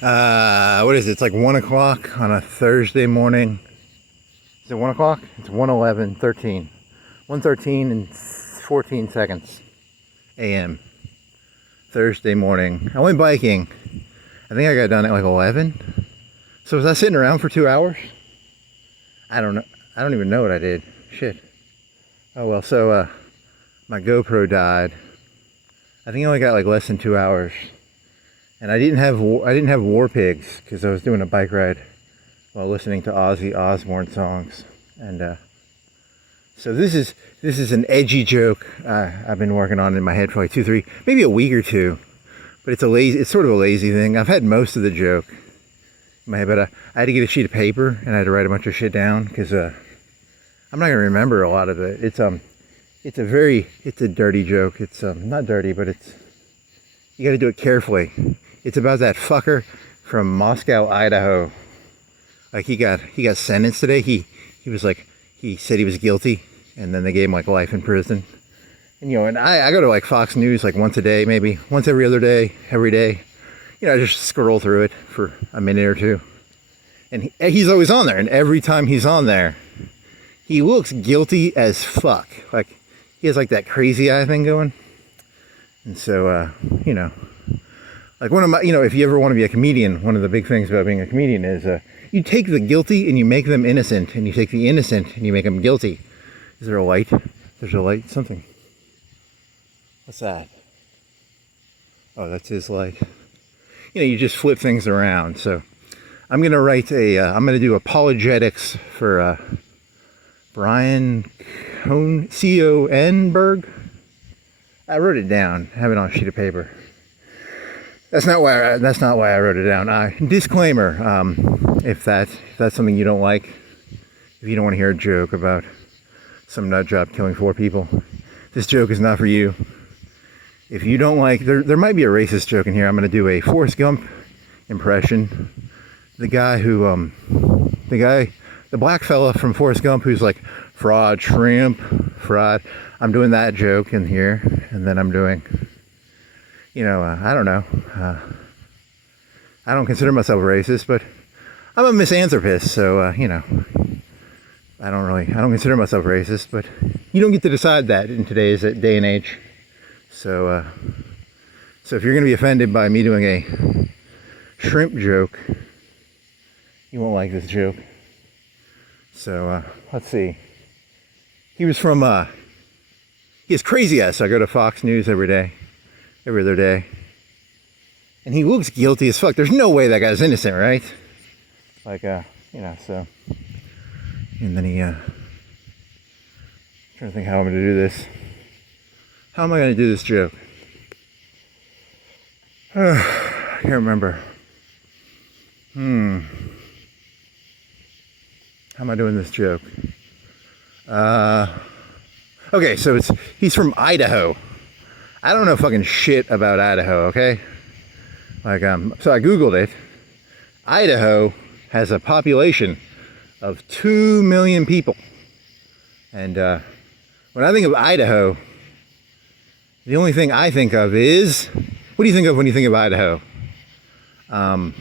What is it? It's like 1 o'clock on a Thursday morning. Is it 1 o'clock? It's 1:11:13. 1:13 and 14 seconds a.m. Thursday morning. I went biking. I think I got done at like 11. So was I sitting around for 2 hours? I don't know. I don't even know what I did. Shit. Oh well, so my GoPro died. I think I only got like less than 2 hours. And I didn't have war pigs because I was doing a bike ride while listening to Ozzy Osbourne songs. And so this is an edgy joke I've been working on in my head for like 2, maybe a week or two. But it's sort of a lazy thing. I've had most of the joke in my head, but I had to get a sheet of paper and I had to write a bunch of shit down because I'm not gonna remember a lot of it. It's a dirty joke. It's not dirty, but you got to do it carefully. It's about that fucker from Moscow, Idaho. Like he got sentenced today. He said he was guilty, and then they gave him like life in prison. And and I go to like Fox News like once a day, maybe once every other day, every day. I just scroll through it for a minute or two. And he's always on there, and every time he's on there, he looks guilty as fuck. Like he has like that crazy eye thing going. And so like one of my, if you ever want to be a comedian, one of the big things about being a comedian is you take the guilty and you make them innocent, and you take the innocent and you make them guilty. Is there a light? There's a light. Something. What's that? Oh, that's his light. You just flip things around. So I'm going to write I'm going to do apologetics for Bryan Kohberger. I wrote it down. I have it on a sheet of paper. That's not why I wrote it down. Disclaimer: if that's something you don't like, if you don't want to hear a joke about some nut job killing 4 people, this joke is not for you. If you don't like, there might be a racist joke in here. I'm going to do a Forrest Gump impression. The black fella from Forrest Gump who's like fraud, shrimp, fraud. I'm doing that joke in here, and then I'm doing. I don't know. I don't consider myself racist, but I'm a misanthropist, so I don't consider myself racist, but you don't get to decide that in today's day and age. So if you're going to be offended by me doing a shrimp joke, you won't like this joke. So let's see. He has crazy ass. So I go to Fox News every other day, and he looks guilty as fuck. There's no way that guy's innocent, right? Like so. And then he trying to think how I'm going to do this. How am I going to do this joke? I can't remember. How am I doing this joke? Okay, so he's from Idaho. I don't know fucking shit about Idaho, okay? Like, so I Googled it. Idaho has a population of 2 million people. And when I think of Idaho, the only thing I think of is, what do you think of when you think of Idaho? I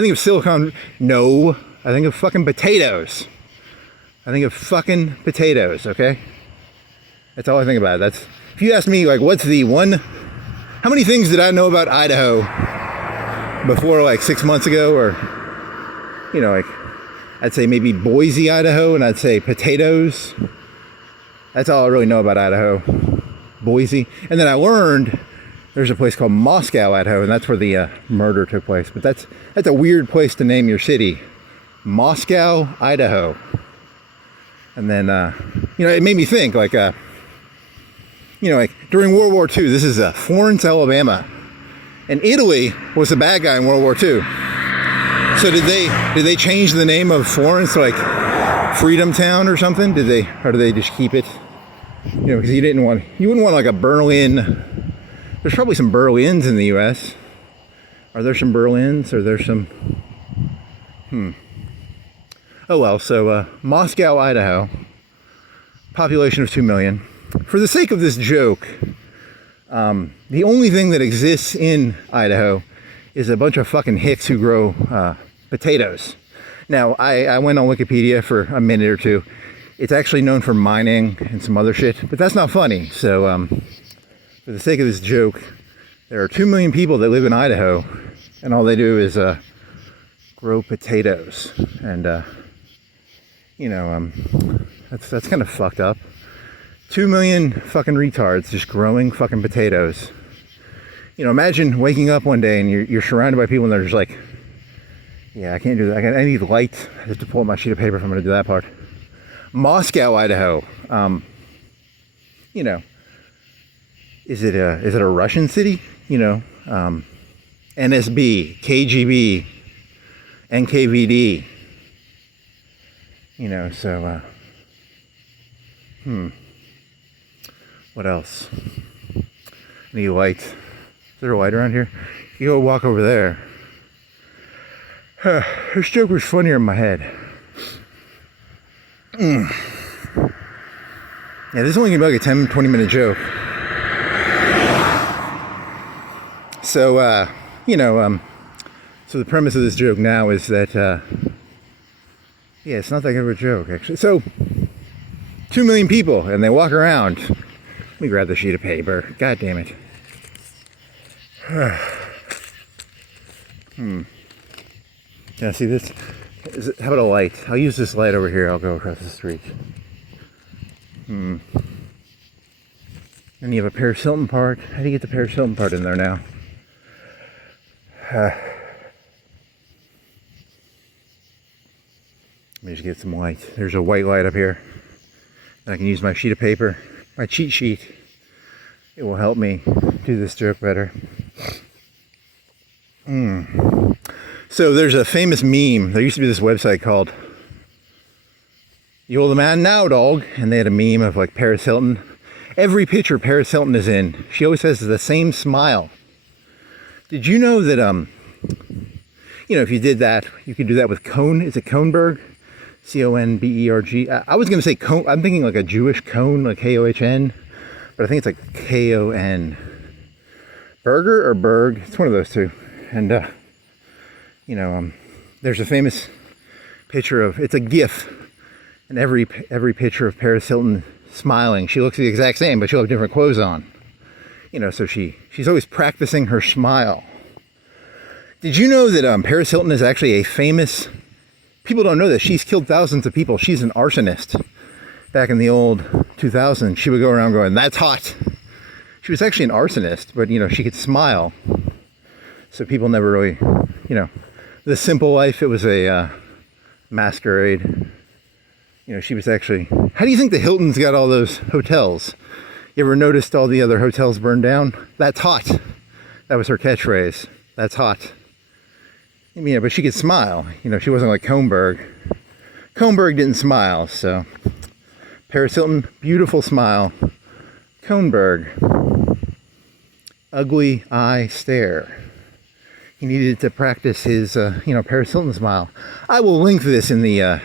think of Silicon, no, I think of fucking potatoes. I think of fucking potatoes, okay? That's all I think about. If you ask me, like, how many things did I know about Idaho before, like, 6 months ago, or, like, I'd say maybe Boise, Idaho, and I'd say potatoes. That's all I really know about Idaho. Boise. And then I learned there's a place called Moscow, Idaho, and that's where the murder took place. But that's a weird place to name your city. Moscow, Idaho. And then, it made me think, like, like during World War II, this is Florence, Alabama. And Italy was the bad guy in World War II. So did they change the name of Florence to like Freedom Town or something? Or did they just keep it? Because you wouldn't want like a Berlin. There's probably some Berlins in the U.S. Are there some Berlins? Or there's some? Oh well, so Moscow, Idaho, population of 2 million. For the sake of this joke, the only thing that exists in Idaho is a bunch of fucking hicks who grow potatoes. Now, I went on Wikipedia for a minute or two. It's actually known for mining and some other shit, but that's not funny. So, for the sake of this joke, there are 2 million people that live in Idaho, and all they do is grow potatoes. And, that's kind of fucked up. 2 million fucking retards just growing fucking potatoes. Imagine waking up one day and you're surrounded by people and they're just like, yeah, I can't do that. I need light. I have to pull up my sheet of paper if I'm going to do that part. Moscow, Idaho. Is it a Russian city? NSB, KGB, NKVD. What else? Any light? Is there a light around here? You go walk over there. This joke was funnier in my head. Yeah, this is only gonna be like a 10-20 minute joke. So, so the premise of this joke now is that, yeah, it's not that good of a joke, actually. So, 2 million people, and they walk around. Let me grab the sheet of paper. God damn it. Yeah, see this? How about a light? I'll use this light over here. I'll go across the street. And you have a Paris Hilton part. How do you get the Paris Hilton part in there now? Let me just get some light. There's a white light up here. And I can use my sheet of paper, my cheat sheet. It will help me do this joke better. So there's a famous meme. There used to be this website called You Old Man Now Dog, and they had a meme of like Paris Hilton. Every picture Paris Hilton is in, she always has the same smile. Did you know that if you did that, you could do that with is it Kohberger? Conberg. I was gonna say cone. I'm thinking like a Jewish cone, like Kohn, but I think it's like Kon. Burger or Berg? It's one of those two. And there's a famous picture of, it's a GIF, and every picture of Paris Hilton smiling. She looks the exact same, but she'll have different clothes on. So she's always practicing her smile. Did you know that Paris Hilton is actually a famous, people don't know that she's killed thousands of people. She's an arsonist. Back in the old 2000s, she would go around going, "That's hot." She was actually an arsonist, but she could smile. So people never really, the simple life, it was a masquerade. She was actually, how do you think the Hiltons got all those hotels? You ever noticed all the other hotels burned down? That's hot. That was her catchphrase. That's hot. But she could smile. She wasn't like Kohberger. Kohberger didn't smile, so. Paris Hilton, beautiful smile. Kohberger, ugly eye stare. He needed to practice his, Paris Hilton smile. I will link this in the,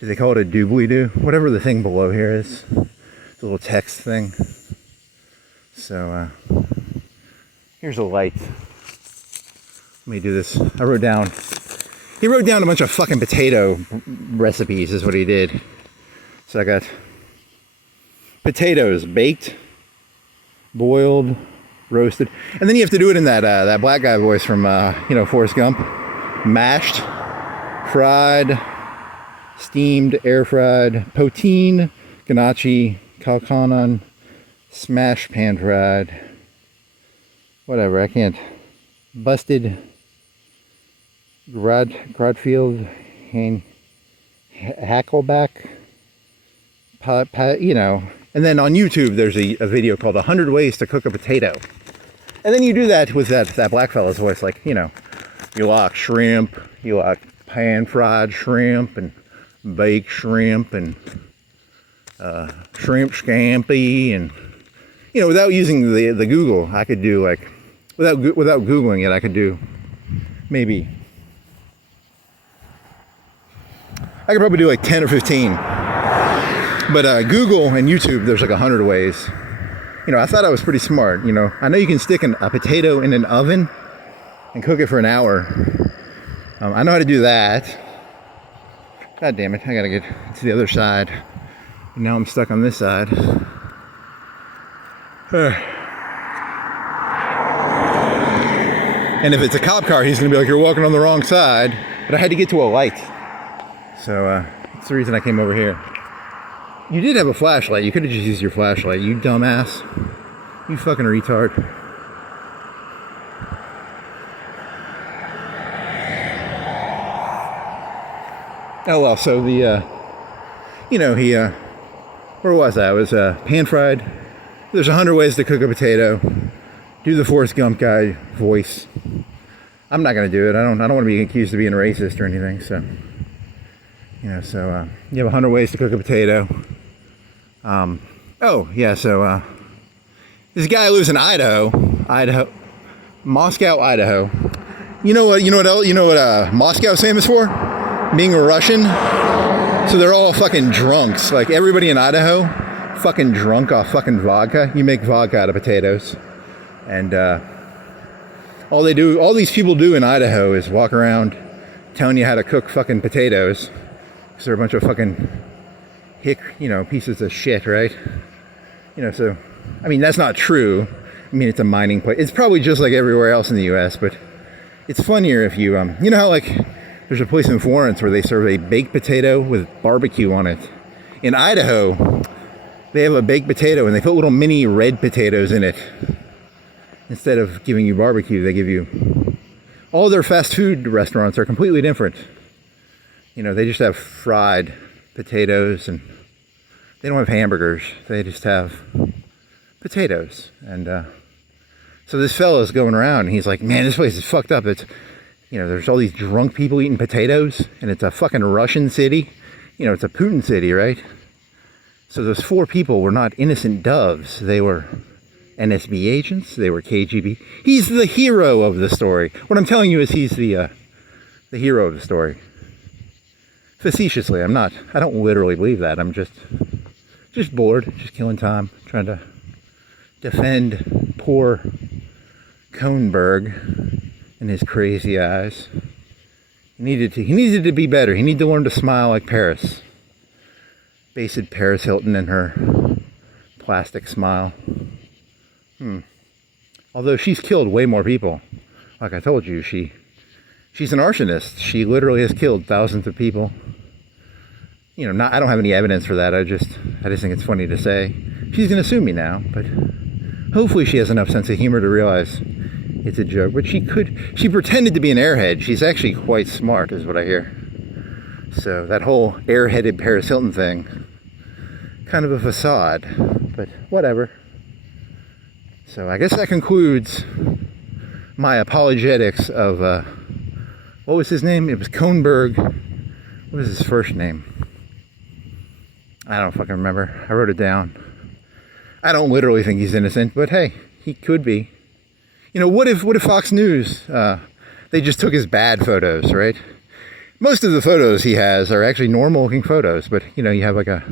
do they call it a doobly-doo? Whatever the thing below here is. It's a little text thing. So, here's a light. Let me do this. He wrote down a bunch of fucking potato recipes is what he did. So I got potatoes, baked, boiled, roasted, and then you have to do it in that black guy voice from Forrest Gump. Mashed, fried, steamed, air fried, poutine, ganache, kalkanon, smash pan fried, whatever, I can't. Busted, Grodfield, Hackleback, and then on YouTube there's a video called 100 Ways to Cook a Potato. And then you do that with that black fella's voice, like, you like shrimp, you like pan-fried shrimp and baked shrimp and shrimp scampi, and, without using the Google, I could do like, without Googling it, I could do maybe, I could probably do like 10 or 15. But Google and YouTube, there's like 100 ways. I thought I was pretty smart, I know you can stick a potato in an oven and cook it for an hour. I know how to do that. God damn it, I gotta get to the other side. And now I'm stuck on this side. And if it's a cop car, he's gonna be like, you're walking on the wrong side. But I had to get to a light. So that's the reason I came over here. You did have a flashlight. You could have just used your flashlight, you dumbass. You fucking retard. Oh well, so the, where was I? I was pan fried. There's 100 ways to cook a potato. Do the Forrest Gump guy voice. I'm not gonna do it. I don't want to be accused of being racist or anything. So, you have 100 ways to cook a potato. This guy lives in Idaho, Moscow, Idaho. You know what Moscow's famous for? Being a Russian. So they're all fucking drunks. Like everybody in Idaho, fucking drunk off fucking vodka. You make vodka out of potatoes. And all these people do in Idaho is walk around telling you how to cook fucking potatoes. Because they're a bunch of fucking pieces of shit, right? So, I mean, that's not true. I mean, it's a mining place. It's probably just like everywhere else in the U.S., but it's funnier if you, you know how, like, there's a place in Florence where they serve a baked potato with barbecue on it. In Idaho, they have a baked potato and they put little mini red potatoes in it. Instead of giving you barbecue, they give you... All their fast food restaurants are completely different. They just have fried potatoes and they don't have hamburgers. They just have potatoes. And so this fellow's going around and he's like, man, this place is fucked up. It's, there's all these drunk people eating potatoes and it's a fucking Russian city. It's a Putin city, right? So those 4 people were not innocent doves. They were NSB agents. They were KGB. He's the hero of the story. What I'm telling you is he's the hero of the story. Facetiously, I don't literally believe that. I'm just bored, just killing time, trying to defend poor Kohberger and his crazy eyes. He needed to be better. He needed to learn to smile like Paris. Based Paris Hilton and her plastic smile. Although she's killed way more people. Like I told you, she's an arsonist. She literally has killed thousands of people. I don't have any evidence for that. I just think it's funny to say. She's gonna sue me now, but hopefully she has enough sense of humor to realize it's a joke. But she pretended to be an airhead. She's actually quite smart, is what I hear. So that whole airheaded Paris Hilton thing, kind of a facade, but whatever. So I guess that concludes my apologetics of, what was his name? It was Kohberger. What was his first name? I don't fucking remember. I wrote it down. I don't literally think he's innocent, but hey, he could be. What if Fox News, they just took his bad photos, right? Most of the photos he has are actually normal looking photos, but you have like a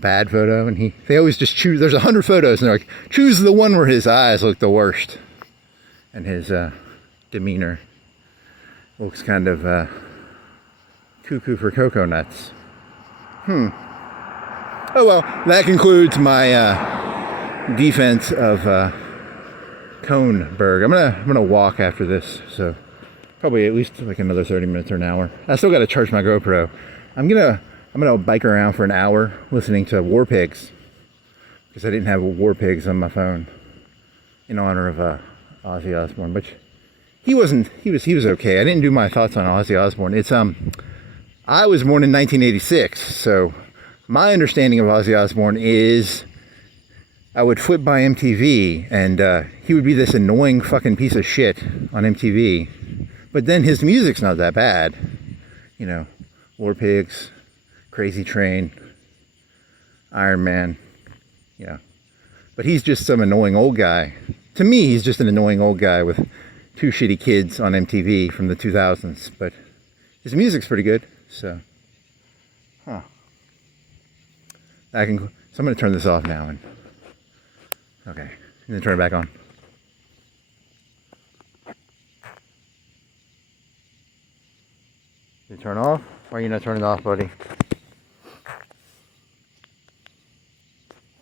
bad photo and they always just choose, there's 100 photos and they're like, choose the one where his eyes look the worst. And his demeanor looks kind of cuckoo for cocoa nuts. Oh well, that concludes my defense of Kohberger. I'm gonna walk after this, so probably at least like another 30 minutes or an hour. I still gotta charge my GoPro. I'm gonna bike around for an hour listening to War Pigs because I didn't have War Pigs on my phone in honor of Ozzy Osbourne, which he was okay. I didn't do my thoughts on Ozzy Osbourne. It's I was born in 1986, so my understanding of Ozzy Osbourne is I would flip by MTV and he would be this annoying fucking piece of shit on MTV, but then his music's not that bad. War Pigs, Crazy Train, Iron Man, but he's just some annoying old guy. To me, he's just an annoying old guy with 2 shitty kids on MTV from the 2000s, but his music's pretty good, so, so I'm going to turn this off now, and, okay, I'm going to turn it back on. You turn off? Why are you not turning off, buddy?